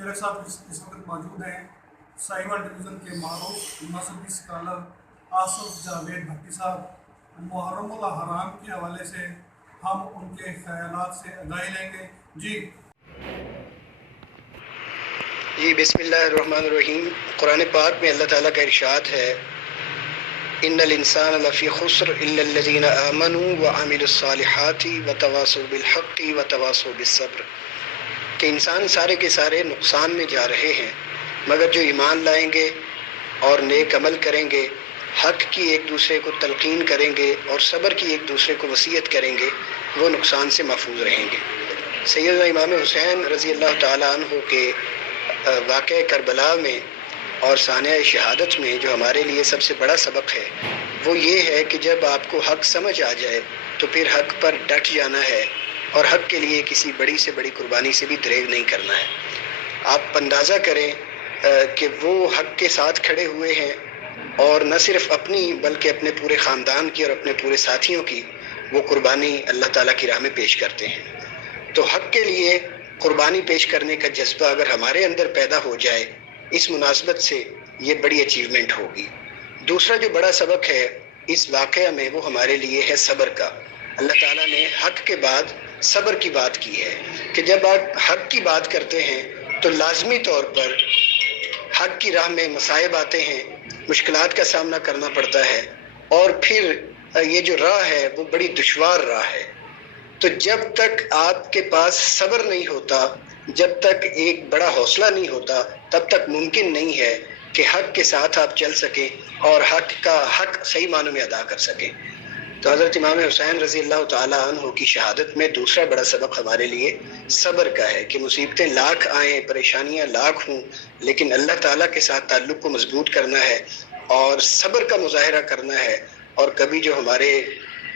میرے ساتھ اس وقت موجود ہیں سائبر ڈویژن کے معروف مذہبی اسکالر آصف جاوید بھٹی صاحب۔ محرم الحرام کے حوالے سے ہم ان کے خیالات سے آگاہی لیں گے۔ جی بسم اللہ الرحمن الرحیم۔ قرآن پاک میں اللہ تعالیٰ کا ارشاد ہے، ان الانسان لفی خسر الا الذین آمنوا وعملوا الصالحات وتواصوا بالحق وتواصوا بالصبر، کہ انسان سارے کے سارے نقصان میں جا رہے ہیں مگر جو ایمان لائیں گے اور نیک عمل کریں گے، حق کی ایک دوسرے کو تلقین کریں گے اور صبر کی ایک دوسرے کو وصیت کریں گے، وہ نقصان سے محفوظ رہیں گے۔ سیدنا امام حسین رضی اللہ تعالیٰ عنہ کے واقعہ کربلا میں اور ثانیہ شہادت میں جو ہمارے لیے سب سے بڑا سبق ہے وہ یہ ہے کہ جب آپ کو حق سمجھ آ جائے تو پھر حق پر ڈٹ جانا ہے اور حق کے لیے کسی بڑی سے بڑی قربانی سے بھی دریغ نہیں کرنا ہے۔ آپ اندازہ کریں کہ وہ حق کے ساتھ کھڑے ہوئے ہیں اور نہ صرف اپنی بلکہ اپنے پورے خاندان کی اور اپنے پورے ساتھیوں کی وہ قربانی اللہ تعالیٰ کی راہ میں پیش کرتے ہیں۔ تو حق کے لیے قربانی پیش کرنے کا جذبہ اگر ہمارے اندر پیدا ہو جائے، اس مناسبت سے یہ بڑی اچیومنٹ ہوگی۔ دوسرا جو بڑا سبق ہے اس واقعہ میں وہ ہمارے لیے ہے صبر کا۔ اللہ تعالیٰ نے حق کے بعد صبر کی بات کی ہے کہ جب آپ حق کی بات کرتے ہیں تو لازمی طور پر حق کی راہ میں مصائب آتے ہیں، مشکلات کا سامنا کرنا پڑتا ہے، اور پھر یہ جو راہ ہے وہ بڑی دشوار راہ ہے۔ تو جب تک آپ کے پاس صبر نہیں ہوتا، جب تک ایک بڑا حوصلہ نہیں ہوتا، تب تک ممکن نہیں ہے کہ حق کے ساتھ آپ چل سکیں اور حق صحیح معنوں میں ادا کر سکیں۔ تو حضرت امام حسین رضی اللہ تعالیٰ عنہ کی شہادت میں دوسرا بڑا سبق ہمارے لیے صبر کا ہے کہ مصیبتیں لاکھ آئیں، پریشانیاں لاکھ ہوں، لیکن اللہ تعالیٰ کے ساتھ تعلق کو مضبوط کرنا ہے اور صبر کا مظاہرہ کرنا ہے، اور کبھی جو ہمارے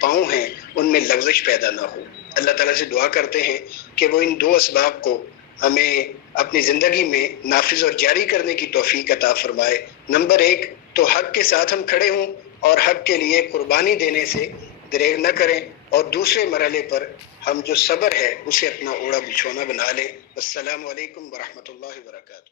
پاؤں ہیں ان میں لغزش پیدا نہ ہو۔ اللہ تعالیٰ سے دعا کرتے ہیں کہ وہ ان دو اسباب کو ہمیں اپنی زندگی میں نافذ اور جاری کرنے کی توفیق عطا فرمائے۔ نمبر 1 تو حق کے ساتھ ہم کھڑے ہوں اور حق کے لیے قربانی دینے سے دریغ نہ کریں، اور دوسرے مرحلے پر ہم جو صبر ہے اسے اپنا اوڑھا بچھونا بنا لیں۔ السلام علیکم ورحمۃ اللہ وبرکاتہ۔